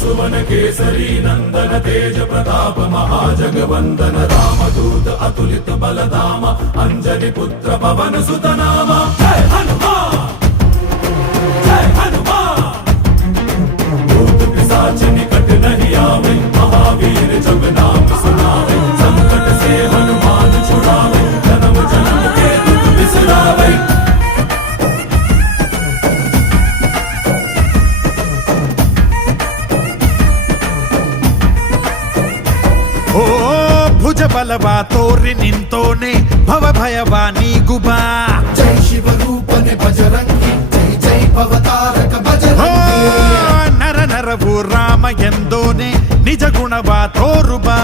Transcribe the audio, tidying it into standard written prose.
सुवन केसरी नंदन तेज प्रताप महाजगवंदन रामदूत अतुलित बलधाम अंजनी पुत्र पवन सुत नाम जय हनुमान जय हनुमान। भूत पिशाच निकट नहीं आवे महावीर जब नाम सुनावे संकट से हनुमान छुड़ावे जन्म जन्म के दुख बिसरावे। ಓ ಭುಜ ಬಲವಾ ತೋರಿ ನಿಂತೋನೆ ಭವ ಭಯವಾ ನೀಗುಬಾ ಜೈ ಶಿವ ರೂಪನೆ ಬಜರಂಗಿ ಜೈ ಜೈ ಭವತಾರಕ ಬಜರಂಗಿ ನರ ನರವು ರಾಮ ಎಂದೋನೆ ನಿಜ ಗುಣವಾ ತೋರುಬಾ